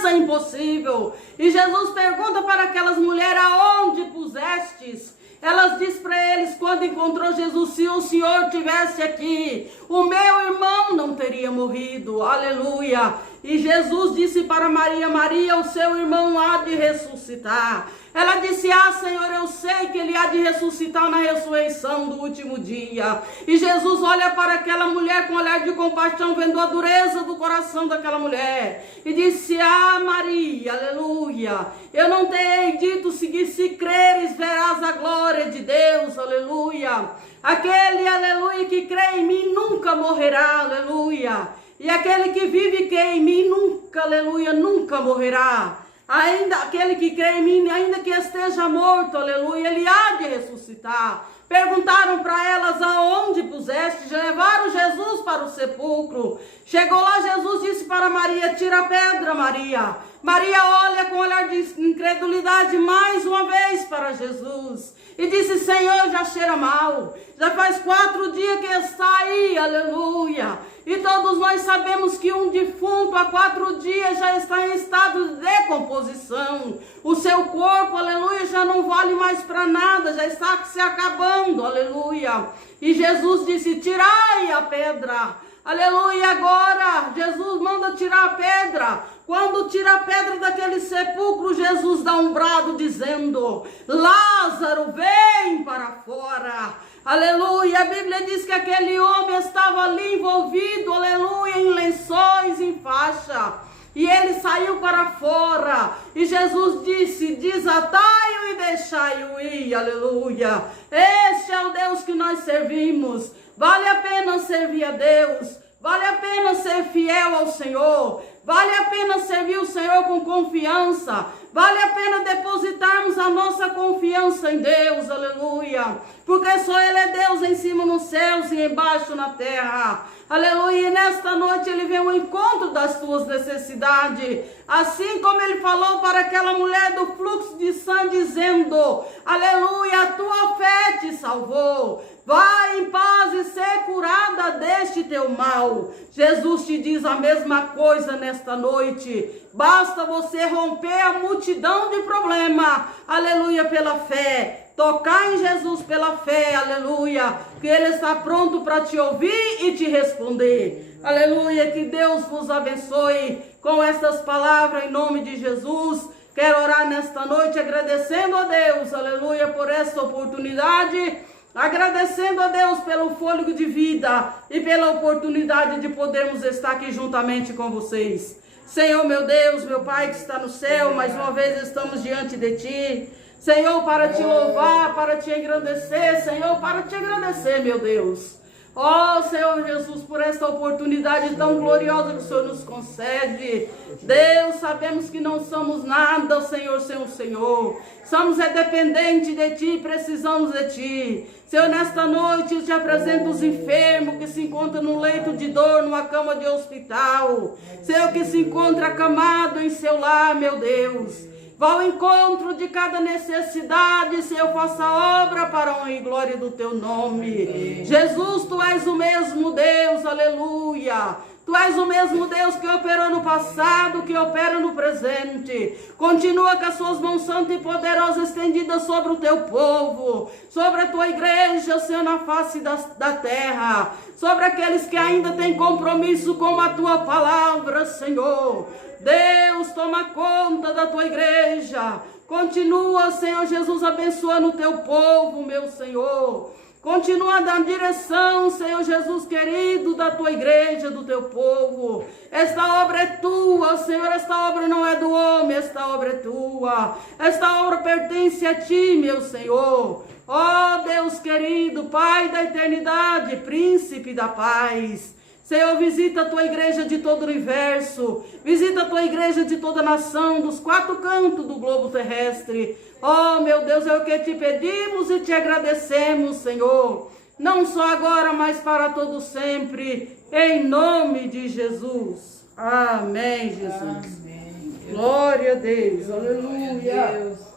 crença impossível. E Jesus pergunta para aquelas mulheres: aonde pusestes? Elas diz para eles, quando encontrou Jesus: se o Senhor tivesse aqui, o meu irmão não teria morrido. Aleluia. E Jesus disse para Maria: Maria, o seu irmão há de ressuscitar. Ela disse: ah, Senhor, eu sei que ele há de ressuscitar na ressurreição do último dia. E Jesus olha para aquela mulher com um olhar de compaixão, vendo a dureza do coração daquela mulher, e disse: ah, Maria, aleluia, eu não te hei dito seguir, se creres verás a glória de Deus, aleluia. Aquele, aleluia, que crê em mim nunca morrerá, aleluia. E aquele que vive e crê em mim nunca, aleluia, nunca morrerá. Ainda aquele que crê em mim, ainda que esteja morto, aleluia, ele há de ressuscitar. Perguntaram para elas: aonde puseste? Já levaram Jesus para o sepulcro. Chegou lá, Jesus disse para Maria: tira a pedra, Maria. Maria olha com olhar de incredulidade mais uma vez para Jesus e disse: Senhor, já cheira mal, já faz 4 dias que está aí, aleluia. E todos nós sabemos que um defunto há 4 dias já está em estado de decomposição. O seu corpo, aleluia, já não vale mais para nada, já está se acabando, aleluia. E Jesus disse: tirai a pedra, aleluia. Agora Jesus manda tirar a pedra. Quando tira a pedra daquele sepulcro, Jesus dá um brado dizendo: Lázaro, vem para fora. Aleluia. A Bíblia diz que aquele homem estava ali envolvido, aleluia, em lençóis, em faixa. E ele saiu para fora. E Jesus disse: desatai-o e deixai-o ir, aleluia. Este é o Deus que nós servimos. Vale a pena servir a Deus. Vale a pena ser fiel ao Senhor. Vale a pena servir o Senhor com confiança. Vale a pena depositarmos a nossa confiança em Deus, aleluia. Porque só Ele é Deus em cima nos céus e embaixo na terra. Aleluia. E nesta noite Ele vem ao encontro das tuas necessidades. Assim como Ele falou para aquela mulher do fluxo de sangue, dizendo: aleluia, a tua fé te salvou. Vai em paz e ser curada deste teu mal. Jesus te diz a mesma coisa nesta noite. Basta você romper a multidão de problemas, aleluia, pela fé. Tocar em Jesus pela fé, aleluia, que Ele está pronto para te ouvir e te responder. Aleluia, que Deus vos abençoe com estas palavras em nome de Jesus. Quero orar nesta noite agradecendo a Deus, aleluia, por esta oportunidade. Agradecendo a Deus pelo fôlego de vida e pela oportunidade de podermos estar aqui juntamente com vocês. Senhor, meu Deus, meu Pai que está no céu, mais uma vez estamos diante de Ti. Senhor, para Te louvar, para Te engrandecer, Senhor, para Te agradecer, meu Deus. Ó Senhor Jesus, por esta oportunidade tão gloriosa que o Senhor nos concede. Deus, sabemos que não somos nada, Senhor, sem o Senhor. Somos dependentes de Ti, precisamos de Ti. Senhor, nesta noite eu Te apresento os enfermos que se encontram no leito de dor, numa cama de hospital. Senhor, que se encontra acamado em seu lar, meu Deus. Vá ao encontro de cada necessidade, Senhor, faça obra para a honra e glória do Teu nome. Jesus, Tu és o mesmo Deus, aleluia. Tu és o mesmo Deus que operou no passado, que opera no presente. Continua com as suas mãos santas e poderosas estendidas sobre o Teu povo, sobre a Tua igreja, Senhor, na face da terra, sobre aqueles que ainda têm compromisso com a Tua palavra, Senhor. Deus, toma conta da Tua igreja. Continua, Senhor Jesus, abençoando o Teu povo, meu Senhor. Continua dando direção, Senhor Jesus querido, da Tua igreja, do Teu povo. Esta obra é Tua, Senhor, esta obra não é do homem, esta obra é Tua. Esta obra pertence a Ti, meu Senhor. Ó Deus querido, Pai da eternidade, Príncipe da paz. Senhor, visita a Tua igreja de todo o universo, visita a Tua igreja de toda a nação, dos 4 cantos do globo terrestre. Oh, meu Deus, é o que Te pedimos e Te agradecemos, Senhor, não só agora, mas para todo sempre, em nome de Jesus. Amém, Jesus. Amém. Glória a Deus, aleluia. Glória a Deus.